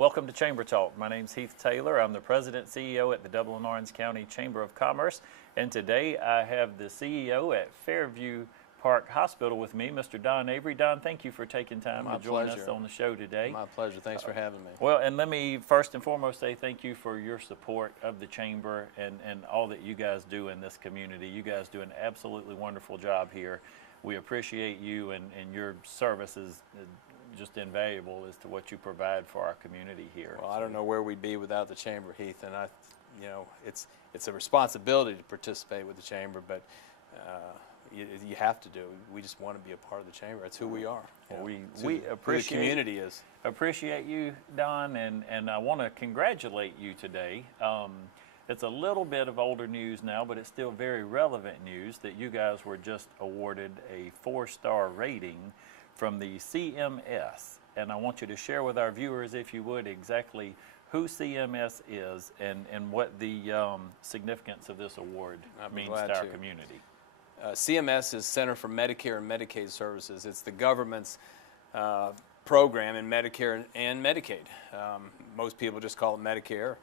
Welcome to Chamber Talk. My name's Heath Taylor. I'm the President CEO at the Dublin Orange County Chamber of Commerce. And today I have the CEO at Fairview Park Hospital with me, Mr. Don Avery. Don, thank you for taking time to join us on the show today. My pleasure. Thanks for having me. Well, and let me first and foremost say thank you for your support of the Chamber and all that you guys do in this community. You guys do an absolutely wonderful job here. We appreciate you, and your service is just invaluable as to what you provide for our community here. Well, I don't know where we'd be without the Chamber, Heath, and it's a responsibility to participate with the Chamber, but you have to do. We just want to be a part of the Chamber. That's who we are. Well, we appreciate who the community is. Appreciate you, Don, and I want to congratulate you today. It's a little bit of older news now, but it's still very relevant news that you guys were just awarded a 4-star rating from the CMS. And I want you to share with our viewers, if you would, exactly who CMS is and what the significance of this award means to our community. CMS is Center for Medicare and Medicaid Services. It's the government's program in Medicare and Medicaid. Most people just call it Medicare.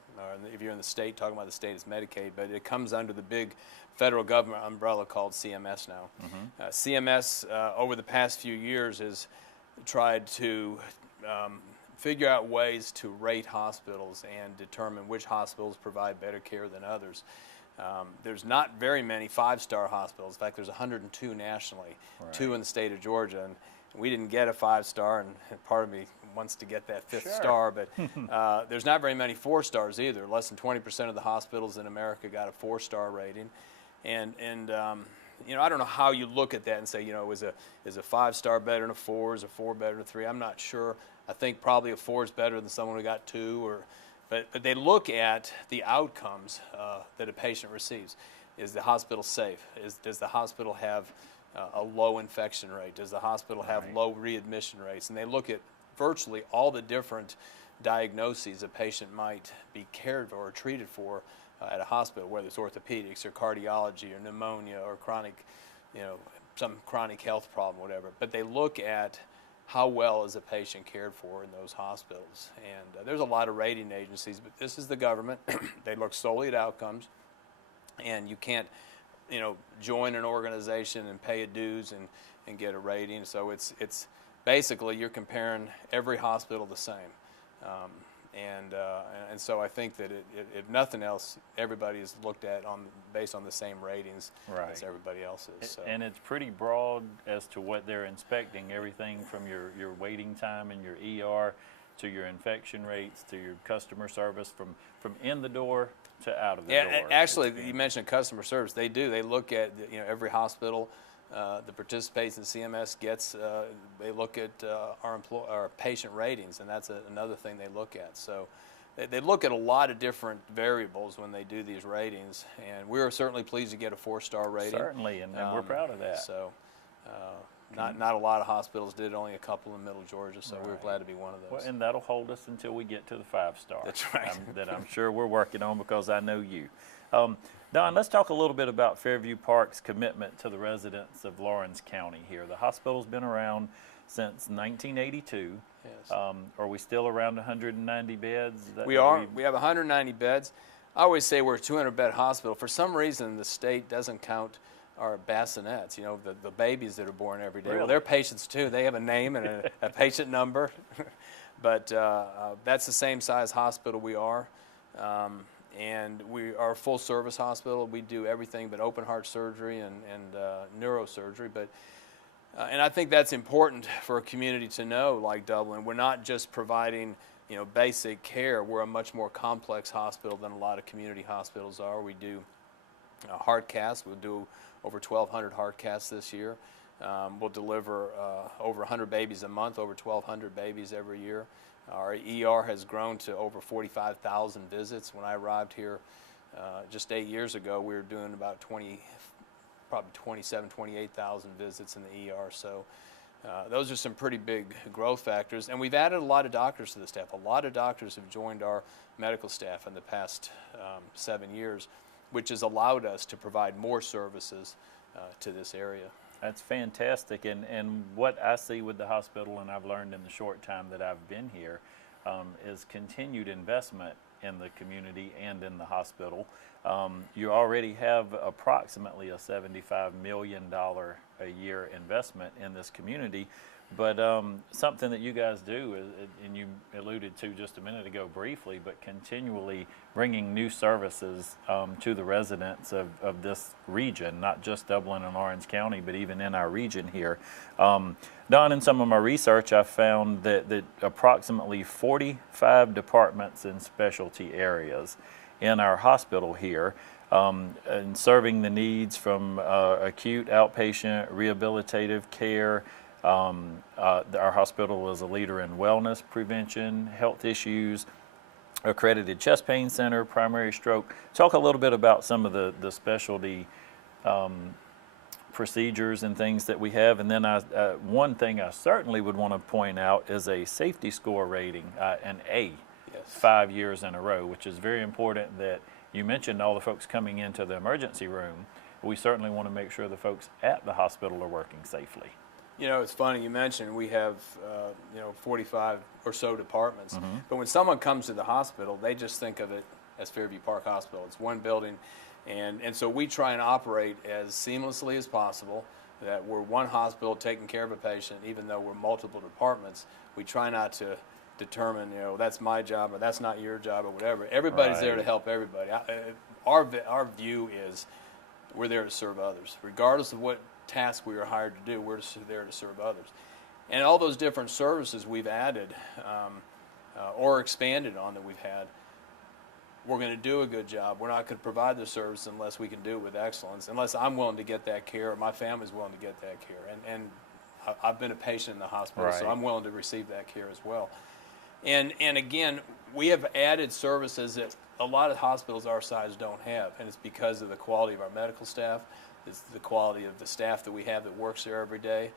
If you're in the state, talking about the state, it's Medicaid, but it comes under the big federal government umbrella called CMS now. Mm-hmm. CMS, over the past few years, has tried to figure out ways to rate hospitals and determine which hospitals provide better care than others. There's not very many 5-star hospitals. In fact, there's 102 nationally, right. 2 in the state of Georgia, and we didn't get a 5-star, and part of me wants to get that 5th star, but there's not very many 4-stars either. Less than 20% of the hospitals in America got a 4-star rating, and I don't know how you look at that and say, is a 5-star better than a 4? Is a 4 better than a 3? I'm not sure. I think probably a 4 is better than someone who got 2, but they look at the outcomes that a patient receives. Is the hospital safe? Does the hospital have a low infection rate? Does the hospital have low readmission rates? And they look at virtually all the different diagnoses a patient might be cared for or treated for at a hospital, whether it's orthopedics or cardiology or pneumonia or chronic, some chronic health problem, whatever. But they look at how well is a patient cared for in those hospitals. And there's a lot of rating agencies, but this is the government. They look solely at outcomes, and you can't join an organization and pay a dues and get a rating. So it's basically you're comparing every hospital the same. And so I think that if nothing else, everybody is looked at based on the same ratings as everybody else is. So. And it's pretty broad as to what they're inspecting, everything from your waiting time in your ER to your infection rates to your customer service from in the door to out of the door. Yeah, actually, you mentioned customer service. They do. They look at every hospital that participates in CMS gets. They look at our patient ratings, and that's another thing they look at. So they look at a lot of different variables when they do these ratings, and we were certainly pleased to get a 4-star rating. Certainly, and we're proud of that. So. Not a lot of hospitals did, only a couple in Middle Georgia, so we were glad to be one of those. Well, and that'll hold us until we get to the 5-star. That's right. That I'm sure we're working on because I know you. Don, let's talk a little bit about Fairview Park's commitment to the residents of Lawrence County here. The hospital's been around since 1982. Yes. Are we still around 190 beds? We are. We have 190 beds. I always say we're a 200-bed hospital. For some reason, the state doesn't count our bassinets, the babies that are born every day. Really? Well, they're patients too. They have a name and a patient number. But that's the same size hospital we are. And we are a full-service hospital. We do everything but open heart surgery and neurosurgery. And I think that's important for a community to know, like Dublin. We're not just providing basic care. We're a much more complex hospital than a lot of community hospitals are. We do heart casts. We'll do over 1,200 heart casts this year. We'll deliver over 100 babies a month, over 1,200 babies every year. Our ER has grown to over 45,000 visits. When I arrived here just 8 years ago, we were doing about probably 27,000, 28,000 visits in the ER. So those are some pretty big growth factors. And we've added a lot of doctors to the staff. A lot of doctors have joined our medical staff in the past 7 years, which has allowed us to provide more services to this area. That's fantastic, and what I see with the hospital, and I've learned in the short time that I've been here, is continued investment in the community and in the hospital. You already have approximately a $75 million a year investment in this community, but something that you guys do, and you alluded to just a minute ago briefly, but continually bringing new services to the residents of this region, not just Dublin and Orange County, but even in our region here. Don, in some of my research, I found that approximately 45 departments and specialty areas in our hospital here, and serving the needs from acute, outpatient, rehabilitative care. Our hospital is a leader in wellness prevention, health issues, accredited chest pain center, primary stroke. Talk a little bit about some of the specialty procedures and things that we have. And then one thing I certainly would want to point out is a safety score rating, an A, yes, 5 years in a row, which is very important. That you mentioned all the folks coming into the emergency room. We certainly want to make sure the folks at the hospital are working safely. You know, it's funny you mentioned we have, 45 or so departments. But when someone comes to the hospital, they just think of it as Fairview Park Hospital. It's one building. And so we try and operate as seamlessly as possible, that we're one hospital taking care of a patient, even though we're multiple departments. We try not to determine, that's my job or that's not your job or whatever. Everybody's there to help everybody. Our view is we're there to serve others. Regardless of what task we are hired to do, we're there to serve others. And all those different services we've added or expanded on that we've had, we're going to do a good job. We're not going to provide the service unless we can do it with excellence, unless I'm willing to get that care or my family's willing to get that care. And I've been a patient in the hospital, so I'm willing to receive that care as well. And again, we have added services that a lot of hospitals our size don't have, and it's because of the quality of our medical staff. It's the quality of the staff that we have that works there every day.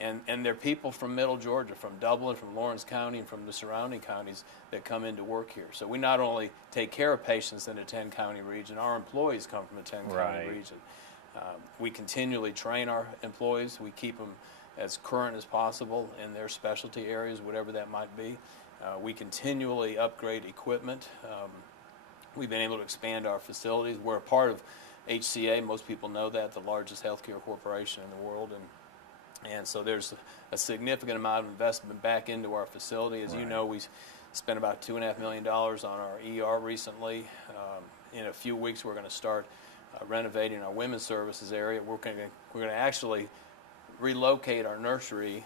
And they're people from Middle Georgia, from Dublin, from Lawrence County, and from the surrounding counties that come in to work here. So we not only take care of patients in a 10-county region, our employees come from a 10-county region. We continually train our employees. We keep them as current as possible in their specialty areas, whatever that might be. We continually upgrade equipment. We've been able to expand our facilities. We're a part of HCA, most people know that, the largest healthcare corporation in the world, and so there's a significant amount of investment back into our facility. As you know, we spent about $2.5 million on our ER recently. In a few weeks, we're going to start renovating our women's services area. We're going to actually relocate our nursery,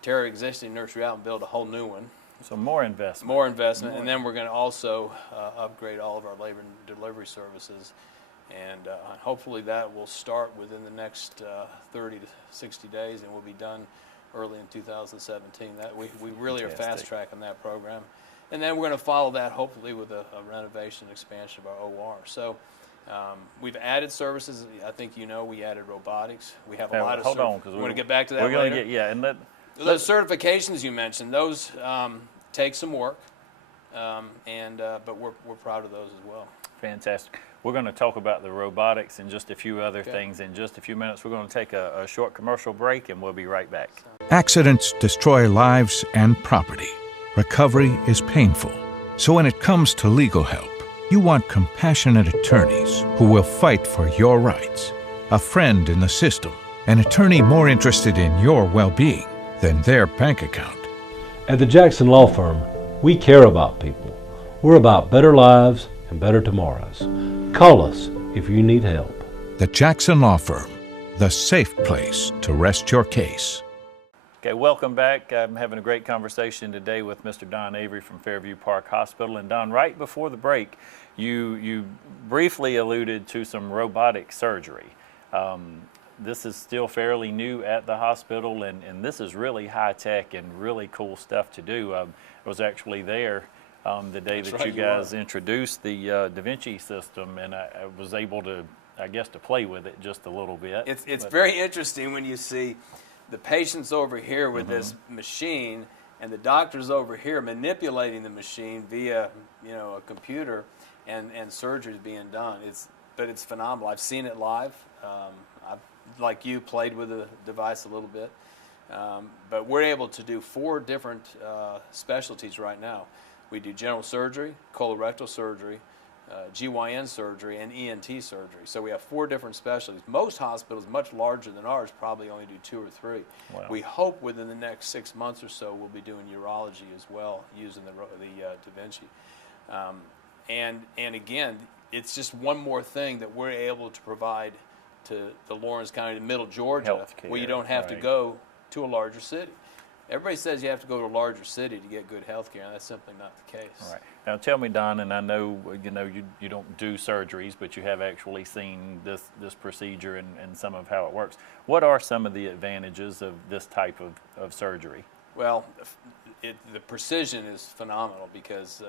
tear our existing nursery out, and build a whole new one. So more investment. More investment, and then we're going to also upgrade all of our labor and delivery services. And hopefully that will start within the next 30 to 60 days, and we'll be done early in 2017. That we really are fast tracking that program. And then we're going to follow that hopefully with a renovation expansion of our OR. So we've added services. I think we added robotics. We have a lot of. Hold on, because we want to get back to that we're later. Going to get and those certifications you mentioned, those take some work, but we're proud of those as well. Fantastic. We're going to talk about the robotics and just a few other things in just a few minutes. We're going to take a short commercial break, and we'll be right back. Accidents destroy lives and property. Recovery is painful. So when it comes to legal help, you want compassionate attorneys who will fight for your rights. A friend in the system, an attorney more interested in your well-being than their bank account. At the Jackson Law Firm, we care about people. We're about better lives and better tomorrows. Call us if you need help. The Jackson Law Firm, the safe place to rest your case. Okay, welcome back. I'm having a great conversation today with Mr. Don Avery from Fairview Park Hospital. And Don, right before the break, you briefly alluded to some robotic surgery. This is still fairly new at the hospital, and this is really high-tech and really cool stuff to do. I was actually there the day that you guys introduced the Da Vinci system, and I was able to, I guess, to play with it just a little bit. It's very interesting when you see the patients over here with this machine and the doctors over here manipulating the machine via a computer, and surgery being done. But it's phenomenal. I've seen it live. I've, like you, played with the device a little bit, But we're able to do 4 different specialties right now. We do general surgery, colorectal surgery, GYN surgery, and ENT surgery. So we have 4 different specialties. Most hospitals, much larger than ours, probably only do 2 or 3. Wow. We hope within the next 6 months or so we'll be doing urology as well, using the Da Vinci. And again, it's just one more thing that we're able to provide to the Lawrence County, to Middle Georgia, Healthcare, where you don't have to right. go to a larger city. Everybody says you have to go to a larger city to get good health care, and that's simply not the case. Right. Now tell me, Don, and I know you don't do surgeries, but you have actually seen this procedure and some of how it works. What are some of the advantages of this type of surgery? Well, the precision is phenomenal because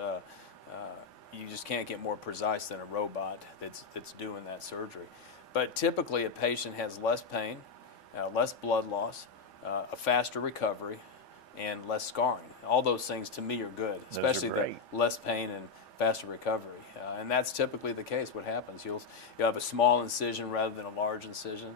you just can't get more precise than a robot that's doing that surgery. But typically a patient has less pain, less blood loss, a faster recovery, and less scarring. All those things to me are good, especially the less pain and faster recovery. And that's typically the case. What happens, you'll have a small incision rather than a large incision,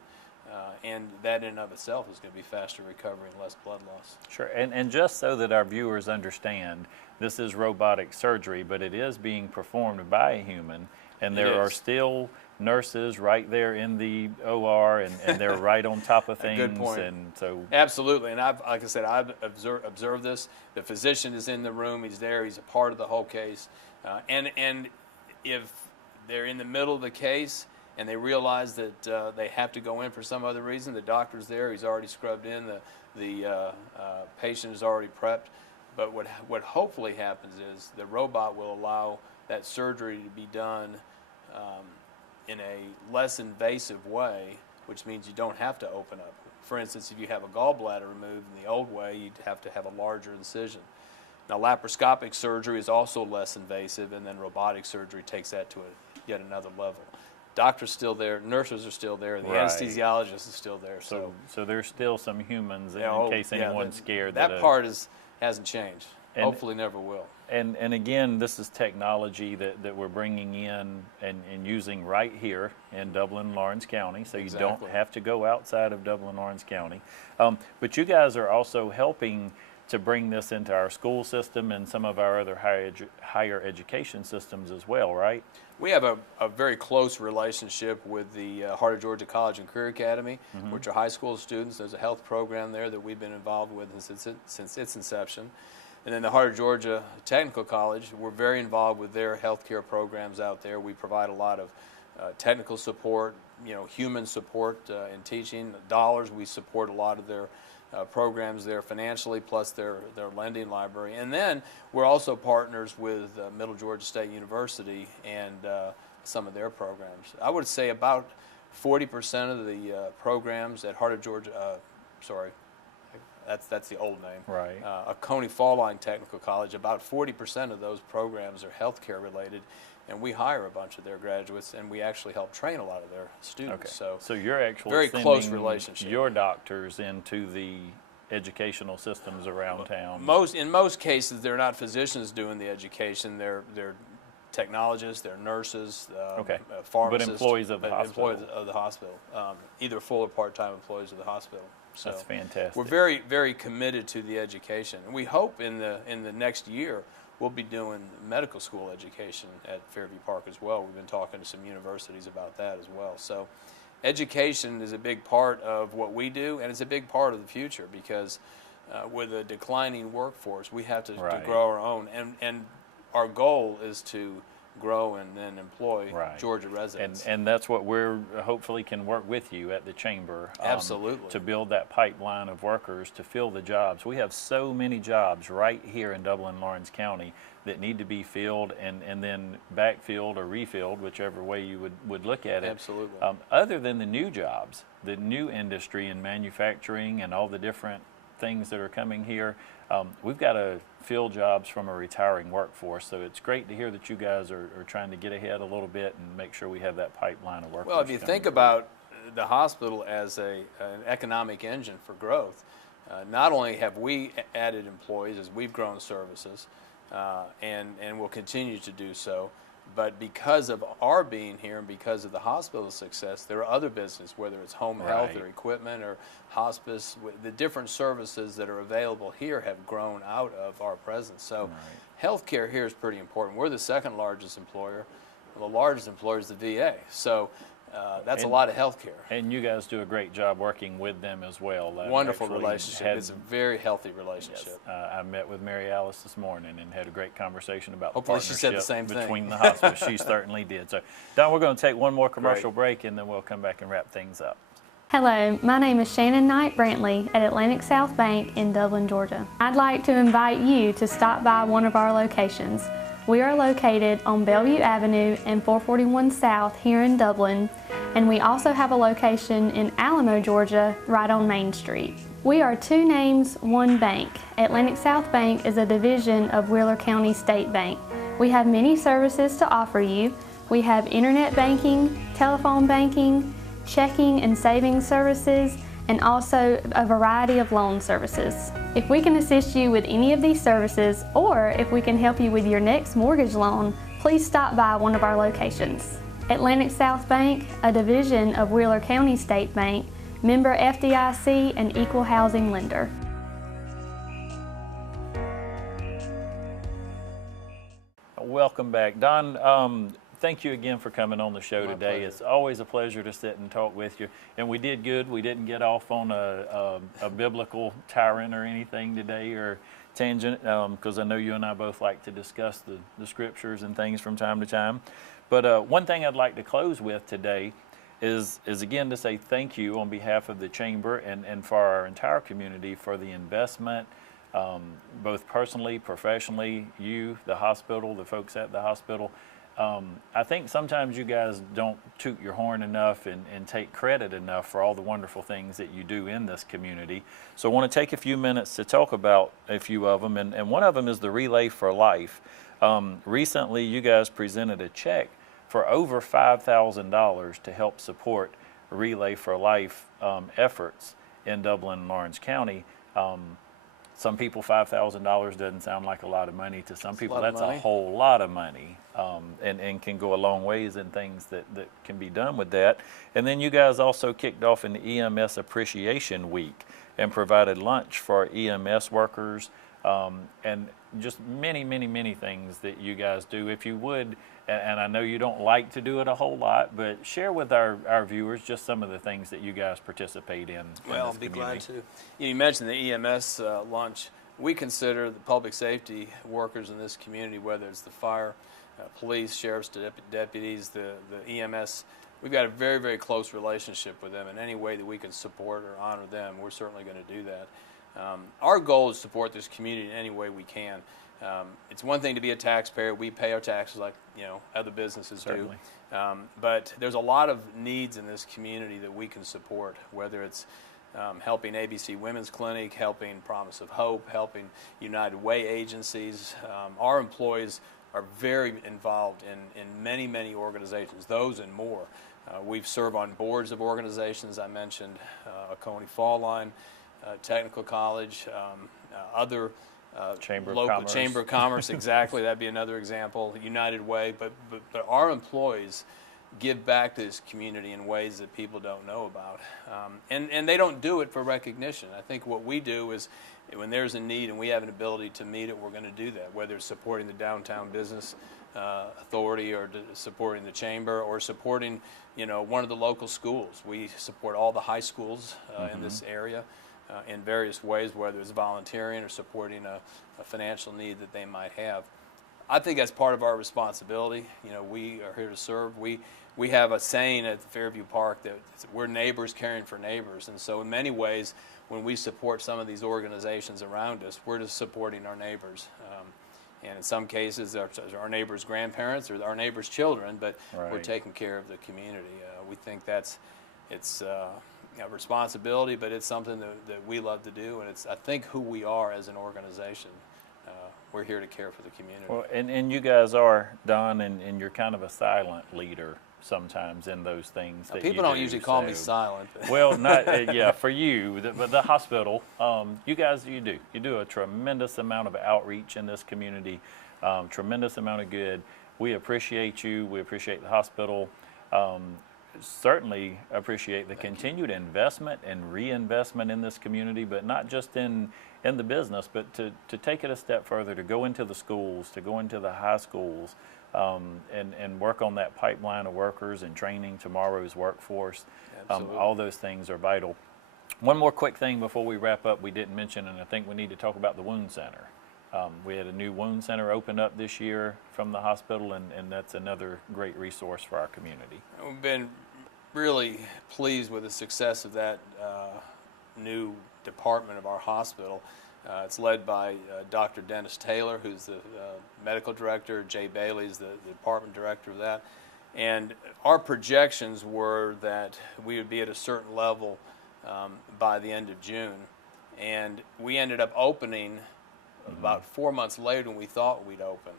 and that in and of itself is going to be faster recovery and less blood loss. Sure, and just so that our viewers understand, this is robotic surgery, but it is being performed by a human, and there are still nurses right there in the OR, and they're right on top of things. Good point. And so absolutely, and like I said, I've observed this. The physician is in the room; he's there. He's a part of the whole case. And if they're in the middle of the case and they realize that they have to go in for some other reason, the doctor's there. He's already scrubbed in. The patient is already prepped. But what hopefully happens is the robot will allow that surgery to be done in a less invasive way, which means you don't have to open up. For instance, if you have a gallbladder removed in the old way, you'd have to have a larger incision. Now, laparoscopic surgery is also less invasive, and then robotic surgery takes that to yet another level. Doctors still there, nurses are still there, and the anesthesiologist is still there. So there's still some humans in case anyone's scared. That part hasn't changed. Hopefully never will. And again, this is technology that we're bringing in and using right here in Dublin, Lawrence County, so you don't have to go outside of Dublin, Lawrence County. But you guys are also helping to bring this into our school system and some of our other higher education systems as well, right? We have a very close relationship with the Heart of Georgia College and Career Academy, which are high school students. There's a health program there that we've been involved with since its inception. And then the Heart of Georgia Technical College, we're very involved with their healthcare programs out there. We provide a lot of technical support, human support in teaching. Dollars, we support a lot of their programs there financially, plus their lending library. And then we're also partners with Middle Georgia State University and some of their programs. I would say about 40% of the programs at Heart of Georgia, that's the old name. Right. Coney Fall Line Technical College, about 40% of those programs are healthcare related, and we hire a bunch of their graduates, and we actually help train a lot of their students. Okay. So you're actually very close relationship. Your doctors into the educational systems around town. In most cases, they're not physicians doing the education. They're technologists, they're nurses, pharmacists. But employees of the hospital. Employees of the hospital, either full or part-time employees of the hospital. So that's fantastic. We're very, very committed to the education. And we hope in the next year we'll be doing medical school education at Fairview Park as well. We've been talking to some universities about that as well. So education is a big part of what we do, and it's a big part of the future because with a declining workforce, we have to grow our own. And our goal is to grow and then employ Georgia residents. And that's what we're hopefully can work with you at the Chamber. Absolutely. To build that pipeline of workers to fill the jobs. We have so many jobs right here in Dublin, Lawrence County that need to be filled and then backfilled or refilled, whichever way you would look at it. Absolutely. Other than the new jobs, the new industry in manufacturing and all the different things that are coming here, we've got to fill jobs from a retiring workforce. So it's great to hear that you guys are trying to get ahead a little bit and make sure we have that pipeline of workers. Well, if you think about the hospital as an economic engine for growth, not only have we added employees as we've grown services, and will continue to do so, But because of our being here and because of the hospital's success, there are other businesses, whether it's home health Right. or equipment or hospice. The different services that are available here have grown out of our presence. So healthcare here is pretty important. We're the second largest employer. The largest employer is the VA. So that's a lot of healthcare. And you guys do a great job working with them as well. Wonderful Actually relationship. It's a very healthy relationship. I met with Mary Alice this morning and had a great conversation about Hopefully the she said the partnership same thing. between the hospitals. She certainly did. So, Don, we're going to take one more commercial break, and then we'll come back and wrap things up. Hello, my name is Shannon Knight Brantley at Atlantic South Bank in Dublin, Georgia. I'd like to invite you to stop by one of our locations. We are located on Bellevue Avenue and 441 South here in Dublin, and we also have a location in Alamo, Georgia, right on Main Street. We are two names, one bank. Atlantic South Bank is a division of Wheeler County State Bank. We have many services to offer you. We have internet banking, telephone banking, checking and savings services, and also a variety of loan services. If we can assist you with any of these services, or if we can help you with your next mortgage loan, please stop by one of our locations. Atlantic South Bank, a division of Wheeler County State Bank, member FDIC and equal housing lender. Welcome back. Don, thank you again for coming on the show My today. pleasure. It's always a pleasure to sit and talk with you. And we did good. We didn't get off on a biblical tyrant or anything today or tangent, because I know you and I both like to discuss the scriptures and things from time to time. But one thing I'd like to close with today is again to say thank you on behalf of the Chamber and for our entire community for the investment, both personally, professionally, you, the hospital, the folks at the hospital. I think sometimes you guys don't toot your horn enough and take credit enough for all the wonderful things that you do in this community. So I want to take a few minutes to talk about a few of them, and one of them is the Relay for Life. Recently, you guys presented a check for over $5,000 to help support Relay for Life efforts in Dublin and Lawrence County. Some people, $5,000 doesn't sound like a lot of money. To some people, that's a whole lot of money, and can go a long ways in things that can be done with that. And then you guys also kicked off an EMS Appreciation Week and provided lunch for EMS workers, and just many things that you guys do. If you would, and I know you don't like to do it a whole lot, but share with our viewers just some of the things that you guys participate in. Well, I'll be glad to. You mentioned the EMS lunch. We consider the public safety workers in this community, whether it's the fire, police, sheriff's deputies, the EMS, we've got a very close relationship with them, and any way that we can support or honor them, we're certainly going to do that. Our goal is to support this community in any way we can. It's one thing to be a taxpayer. We pay our taxes like other businesses Certainly. do. But there's a lot of needs in this community that we can support, whether it's helping ABC Women's Clinic, helping Promise of Hope, helping United Way agencies. Our employees are very involved in many organizations, those and more. We've served on boards of organizations. I mentioned Oconee Fall Line, Technical College, other Chamber of local Commerce. Chamber of Commerce, exactly. That'd be another example. United Way, but our employees give back to this community in ways that people don't know about, and they don't do it for recognition. I think what we do is, when there's a need and we have an ability to meet it, we're going to do that. Whether it's supporting the downtown business authority, or supporting the chamber, or supporting one of the local schools. We support all the high schools in this area. In various ways, whether it's volunteering or supporting a financial need that they might have. I think that's part of our responsibility. We are here to serve. We have a saying at Fairview Park that we're neighbors caring for neighbors. And so in many ways, when we support some of these organizations around us, we're just supporting our neighbors. And in some cases, our neighbors' grandparents or our neighbors' children, but we're taking care of the community. We think it's a responsibility, but it's something that we love to do, and it's, I think, who we are as an organization. We're here to care for the community. Well, and you guys are, Don, and you're kind of a silent leader. sometimes in those things. That People you don't do, usually call me so- silent. Well, not yeah, for you, but the hospital, you guys, you do a tremendous amount of outreach in this community, tremendous amount of good. We appreciate you. We appreciate the hospital. Certainly appreciate the continued investment and reinvestment in this community, but not just in the business, but to take it a step further, to go into the schools, to go into the high schools, and work on that pipeline of workers and training tomorrow's workforce. All those things are vital. One more quick thing before we wrap up we didn't mention, and I think we need to talk about the wound center. We had a new wound center open up this year from the hospital, and that's another great resource for our community. We've been really pleased with the success of that new department of our hospital. It's led by Dr. Dennis Taylor, who's the medical director. Jay Bailey is the department director of that. And our projections were that we would be at a certain level by the end of June. And we ended up opening about 4 months later than we thought we'd open.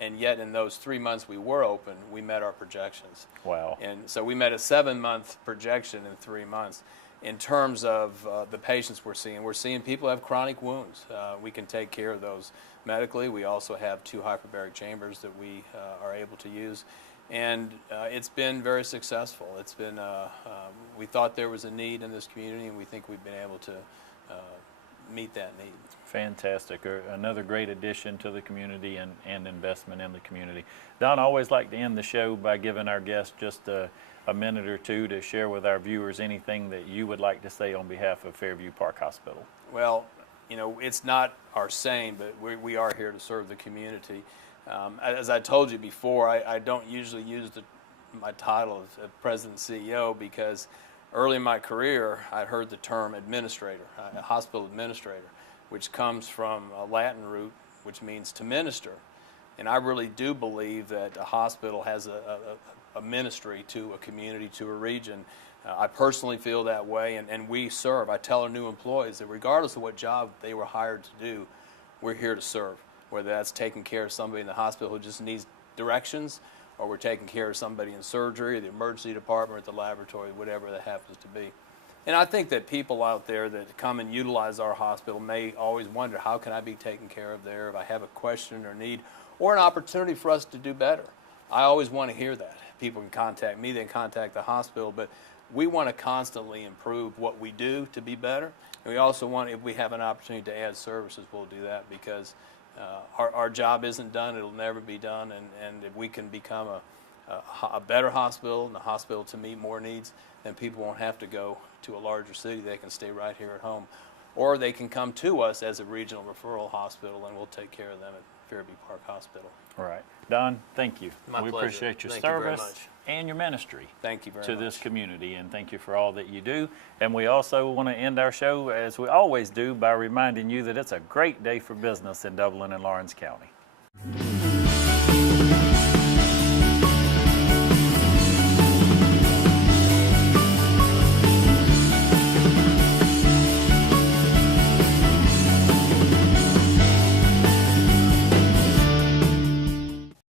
And yet in those 3 months we were open, we met our projections. Wow. And so we met a 7-month projection in 3 months. In terms of the patients we're seeing people have chronic wounds. We can take care of those medically. We also have 2 hyperbaric chambers that we are able to use. And it's been very successful. It's been, we thought there was a need in this community, and we think we've been able to meet that need. Fantastic. Another great addition to the community and investment in the community. Don, I always like to end the show by giving our guests just a minute or two to share with our viewers anything that you would like to say on behalf of Fairview Park Hospital. Well, you know, it's not our saying, but we are here to serve the community. As I told you before, I don't usually use my title of President and CEO because early in my career, I'd heard the term administrator, a hospital administrator, which comes from a Latin root, which means to minister. And I really do believe that a hospital has a ministry to a community, to a region. I personally feel that way, and we serve. I tell our new employees that regardless of what job they were hired to do, we're here to serve, whether that's taking care of somebody in the hospital who just needs directions, or we're taking care of somebody in surgery, or the emergency department, or the laboratory, whatever that happens to be. And I think that people out there that come and utilize our hospital may always wonder, how can I be taken care of there if I have a question or need, or an opportunity for us to do better? I always want to hear that. People can contact me, they can contact the hospital, but we want to constantly improve what we do to be better. And we also want, if we have an opportunity to add services, we'll do that, because our job isn't done, it'll never be done, and if we can become a better hospital and a hospital to meet more needs, then people won't have to go to a larger city. They can stay right here at home. Or they can come to us as a regional referral hospital, and we'll take care of them at Fairview Park Hospital. All right. Don, thank you. My we pleasure. appreciate your Thank you very service much. and your ministry. Thank you very to much. this community, and thank you for all that you do. And we also want to end our show, as we always do, by reminding you that it's a great day for business in Dublin and Lawrence County.